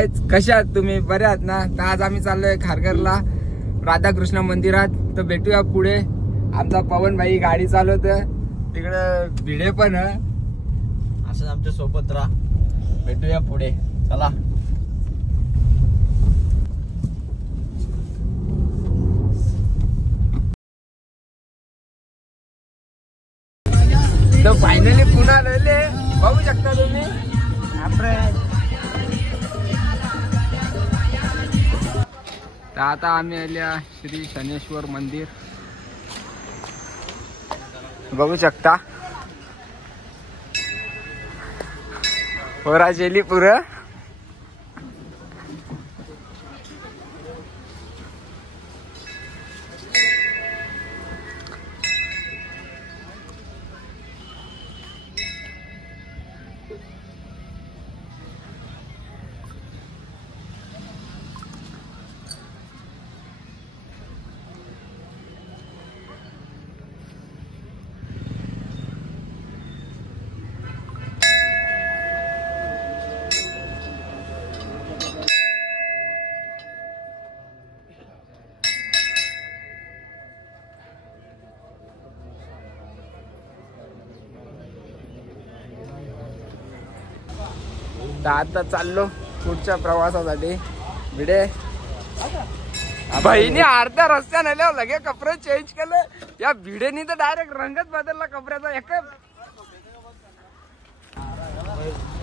Guys, कशा आहात तुम्ही? बरे आहात ना? तर आज आम्ही चाललोय खारघरला राधाकृष्ण मंदिरात. तर भेटूया पुढे. आमचा पवन भाई गाडी चालवत, तिकडे भिडे पण असं आमच्या सोबत राहा. भेटूया पुढे, चला. तर फायनली पुन्हा आलेले, बघू शकता तुम्ही. तर आता आम्ही आल्या श्री शनेश्वर मंदिर, बघू शकता. होरा जेली पुरं. तर आता चाललो पुढच्या प्रवासासाठी. भिडे बहिणी अर्ध्या रस्त्याने लगे कपडे चेंज केले. या भिडेनी तर डायरेक्ट रंगच बदलला कपड्याचा. एक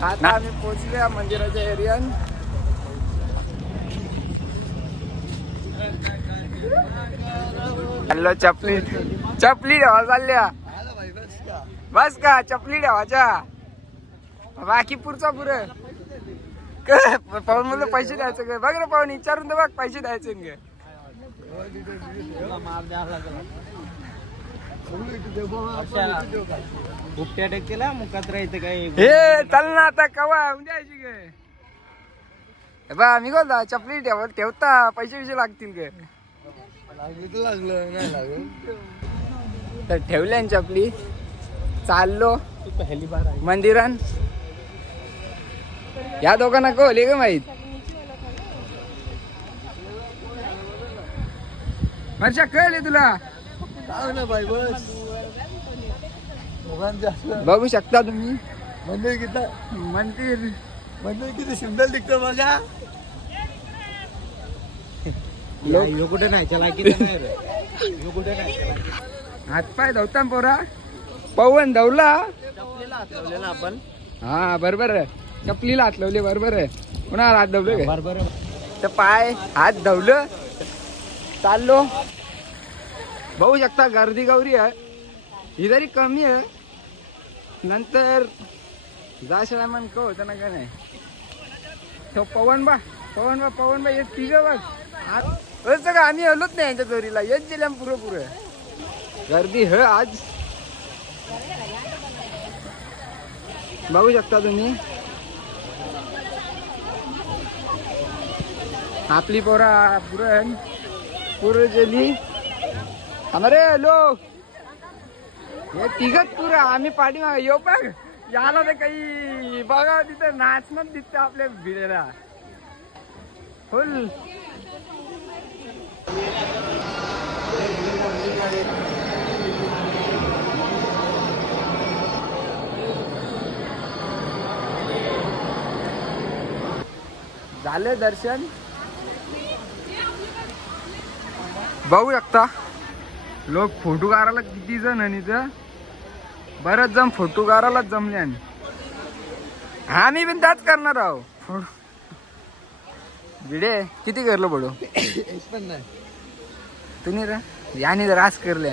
आता आम्ही पोहोचले या मंदिराच्या एरियात. चाललो चपली ठेवा चालल्या. बस का चपली ठेवाच्या, बाकी पुढचा पुरे. पाहून म्हणलं पैसे द्यायचे गे. बघ रे पाहून, विचारून तर बघ पैसे द्यायचे गे. उपट्या टक्केला मुखात राहायचं काही. हे चल ना आता कवा द्यायची गे. बा मी बोलता चपली ठेवता पैसे विषय लागतील गे. लागलं नाही लागलं तर ठेवल्या चपली. चाललो पहिली बार मंदिरात. या दोघांना कळले का माहित? वर्षा कळले तुला? By bus. बघू शकता तुम्ही मंदिर किती सुंदर दिसतं बघा. लोक कुठे नाही चला की कुठे नाही. हातपाय धवता पोरा. पवन धवला ना आपण. हा बरोबर आहे. चपलीला हात लावले बरोबर आहे. पुन्हा हात धवले बरोबर. तर पाय हात धवलं. चाललो. बघू शकता गर्दी गौरी आहे. ही जरी कमी आहे, नंतर जाशाला मन का होतं ना का नाही. तो पवन बा हे तिघ बघ. असं का आम्ही आलोच नाही यांच्या चोरीला. येत गेल्या पुरं गर्दी ह आज. बघू शकता तुम्ही. आपली पोरा पुरं गेली. अरे लोक हे तिघच पुरा. आम्ही पाठीमागे येऊ बघ. याला तर काही बघा तिथं नाचणं दिसतं आपल्या भिडेला फुल. झाले दर्शन. बघू शकता लोक फोटो काढायला किती जण. आणि बरेच जण फोटो काढायलाच जमले. आणि आम्ही पण त्याच करणार आहोत. भिडे किती करलो पडो पण नाही तुम्ही रा याने रास करले.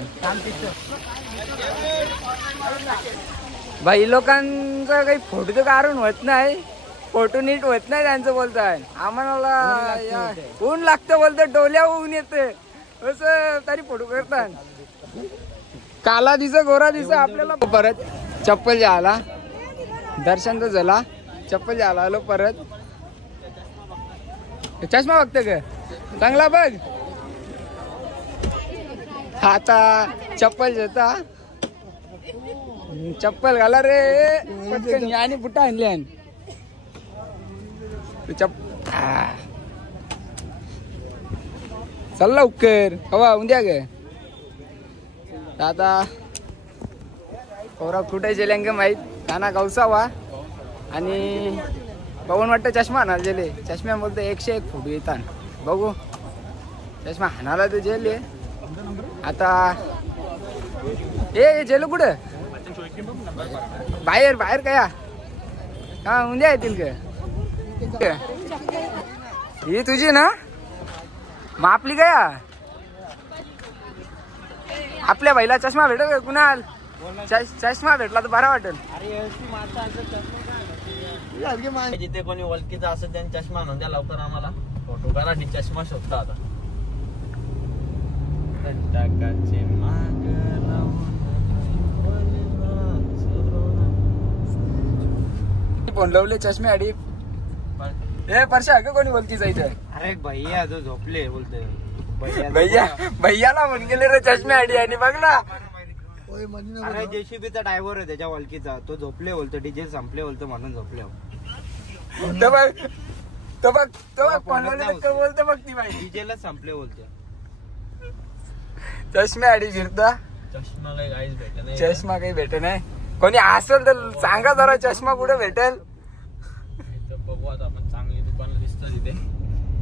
बाई लोकांचा काही फोटो तर काढून होत नाही. फोटो नीट होत नाही त्यांचं बोलताय. आम्हाला ऊन लागतं बोलतं. डोल्या ऊन येते असं तरी फोटो करतात. काला दिस गोरा दिस आपल्याला. परत चप्पल आला. दर्शन तर झाला. चप्पल आलो परत. चष्मा बघते का चांगला बघ. आता चप्पल घेता. चप्पल घाला रे पटकन. आणि बुटा आणले. चल लवकर हवा उद्या ग आता पोरा कुठे गेले ग माहीत काना गवसावा आणि पवन वाटतं चष्मा हाणाला गेले चष्म्या बोलतो 101 फूट येतात बघू चष्मा हाणाला तर गेले आता ए जेलो कुठं बाहेर बाहेर काय हा उद्या येतील का ही तुझी ना मग आपली काय आपल्या बाईला चष्मा भेटेल का कुणाल चष्मा भेटला तर बरा वाटेल जिथे कोणी ओळखीचा असं त्यांनी चष्मा आणून द्या लवकर आम्हाला फोटो करा आणि चष्मा शोधता आता फोन लावले चष्मे अडी हे परशा का कोणी ओळखीचा इथे अरे भैया जो झोपले बोलते भैया भैयाला म्हणून गेले रे चष्मे अडी आणि बघ ना अरे जेसीबीचा ड्रायव्हर आहे त्याच्या ओळखीचा तो झोपले बोलतो डीजे संपले बोलतो म्हणून झोपले बोलते बघ ती बाई डीजेला संपले बोलते चष्मे अडी फिरता चष्मा काही काहीच भेटत नाही चष्मा काही भेट नाही कोणी असेल तर सांगा जरा चष्मा कुठे भेटेल बघू आता आपण चांगली दुकानं दिसतात तिथे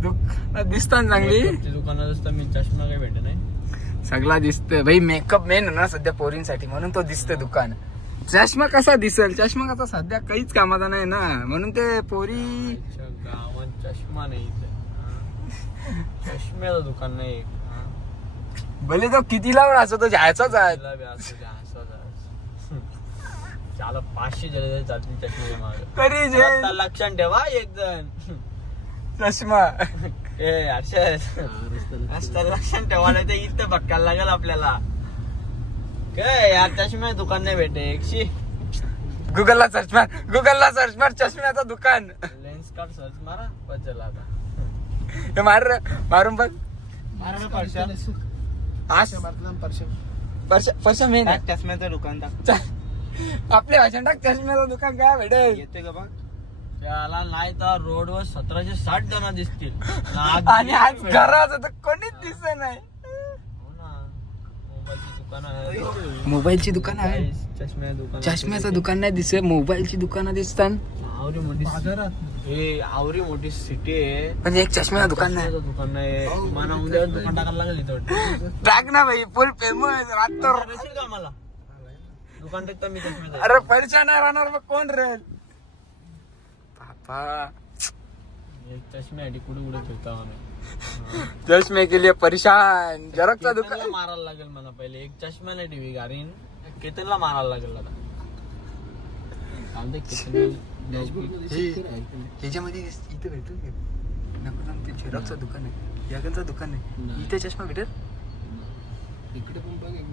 दुकानात दिसतात चांगली दुकानात दिसतात मी चष्मा काही भेटत नाही सगळा दिसत भाई मेकअप मेन ना सध्या पोरींसाठी म्हणून तो दिसतं दुकान चष्मा कसा दिसेल चष्मा कसा सध्या काहीच कामाचा नाही ना म्हणून ते पोरी गावात चष्मा नाही चष्म्याचं दुकान नाही भले तो किती लावून असो तो जायचाच आहे चाल 500 जण जातील चष्म्याच्या मागे तरी जे लक्षात ठेवा एक जण चष्मा ए हर्षद लक्षात ठेवा नाही तर इथं बघायला लागेल आपल्याला काय यार चष्म्या दुकान नाही भेटे एकशी गुगलला सर्च मार चष्म्याचं दुकान लेन्स कार्ड सर्च मारा बस झाला आता हे मारून बघ परशा मेन चष्म्याचं दुकान टाक आपल्या भाषण टाक चष्म्याचं दुकान काय भेटेल येते का बघ त्याला नाही तर रोडवर 1760 जण दिसतील आणि आज घरात तर कोणीच दिसत नाही मोबाईलची दुकान आहे चष्म्याचं दुकान नाही दिसत मोबाईलची दुकानं दिसतात आवरी मोठी सिटी आहे पण एक चष्म्याचं दुकान नाही दुकान नाही मला उद्या दुकान टाकायला लागेल इथं टाक ना भाई फुल फेमस का मला दुकान टाकता मी चष्म्याचं अरे परेशान राहणार मग कोण रेल पापा एक चष्म्यासाठी कुठे कुठे फिरता आम्ही चष्मे के लिए परेशान जरकचा दुकान मारायला लागेल मला पहिले एक चष्मा नाही टीव्ही गारीन केतनला मारायला लागेल आता त्याच्यामध्ये इथे भेटू ते झेरॉक्सचं दुकान आहे यागनचं दुकान आहे इथे चष्मा भेटेल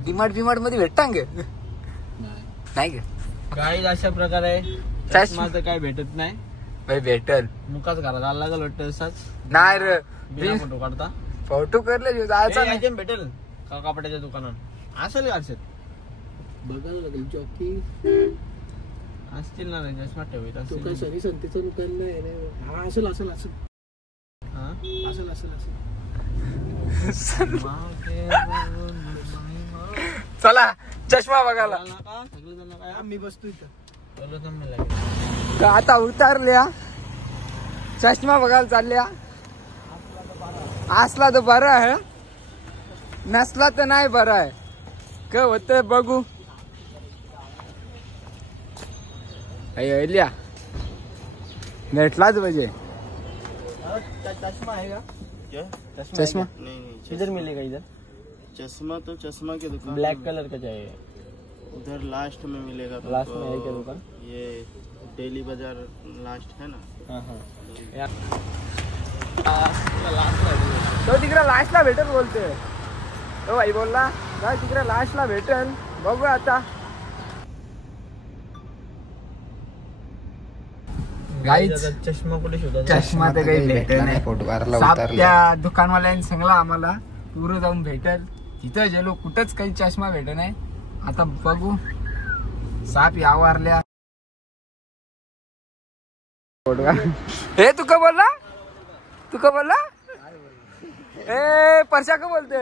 डिमार्ट मध्ये भेटता गे नाही गे काही अशा प्रकारे चष्मा तर काय भेटत नाही भाई भेटल मुकाच घरात लागेल वाटतं तसाच नाही रे फोटो काढता फोटो करले जायचा नाही भेटेल कापडाच्या दुकानात असेल का बघायला लागेल जॉकी असतील ना रे चष्मा ठेवत तो काय सनी संतीचं दुकान नाही रे हा असेल असेल असेल असेल असेल असेल चला चष्मा बघायला मी बसतो इथं आता उतारल्या चष्मा बघायला चालल्या असला तर बरं आहे नसला तर नाही बरं आहे काय होत बघू लिया भेटलाच पाहिजे चष्मा है क्या चष्मा नहीं इधर मिलेगा इधर चश्मा तो चश्मा के दुकान ब्लैक कलर का चाहिए उधर लास्ट में मिलेगा लास्ट में है क्या दुकान ये डेली बाजार लास्ट है ना तो तिकडे लास्टला भेटेल बोलते तो भाई बोलला तिकडे लास्टला भेटेल बघू आता चष्मा कुठे शोधा चष्मा तर काही भेटेल नाही त्या दुकानवाल्यांनी सांगला आम्हाला पुरं जाऊन भेटेल तिथं गेलो कुठंच काही चष्मा भेट नाही आता बघू साप यावारल्या हे तू का बोलला तू का बोलला ए परशा का बोलते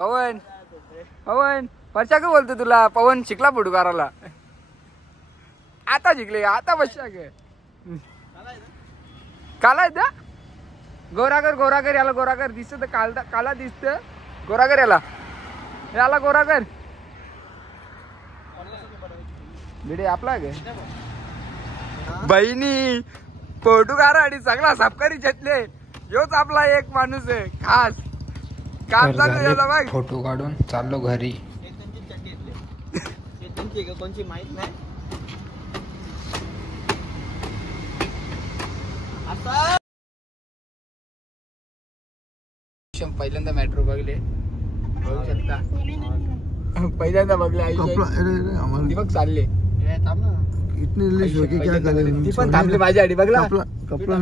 पवन पवन परशा का बोलते तुला पवन शिकला पुढकाराला आता शिकले आता बसशा गे काला येत गोराकर याला गोराकर दिसत काला दिसत गोराकर याला गोराकर भिडे आपला गे बहिणी पोटुकार आणि सगळा सापकारी घेतले योच आपला एक माणूस आहे खास काम चालू झालं बघ फोटो काढून चाललो घरी कोणची माहित नाही पहिल्यांदा मेट्रो बघले बघू शकता पहिल्यांदा बघले दीपक चालले ती पण थांबले माझ्या आधी बघला कपडा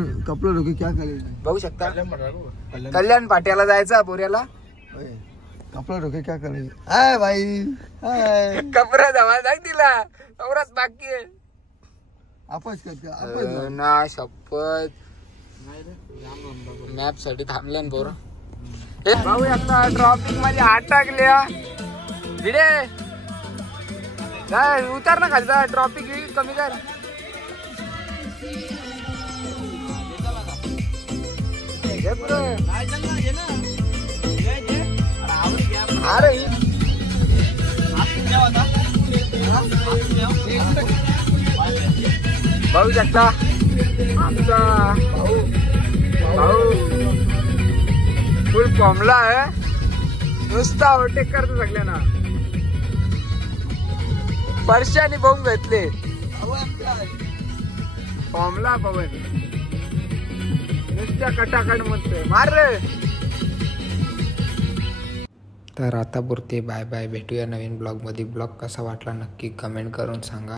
लोक क्या करेल बघू शकता कल्याण पाट्याला जायचा पोऱ्याला कपडा लोक क्या करेल हाय भाई कपडा जमा जाग तिला कपडाच बाकी आहे आपच करते ना शपथ मॅप साठी थांबल्या ना पोरं भाऊ आता ट्रॉफिक मध्ये अटकल्या भिडे काय उतार ना खालचा ट्रॉफिक कमी कर अरे बघू शकता आमचा भाऊ फुल कॉमला आहे नुसता ओव्हरटेक करतो सगळ्यांना परशाने बघून घेतले कॉमला पवन नुसत्या कटाकट म्हणतोय मार रे तर आता पुरते बाय बाय भेटूया नवीन ब्लॉग मध्ये ब्लॉग कसा वाटला नक्की कमेंट करून सांगा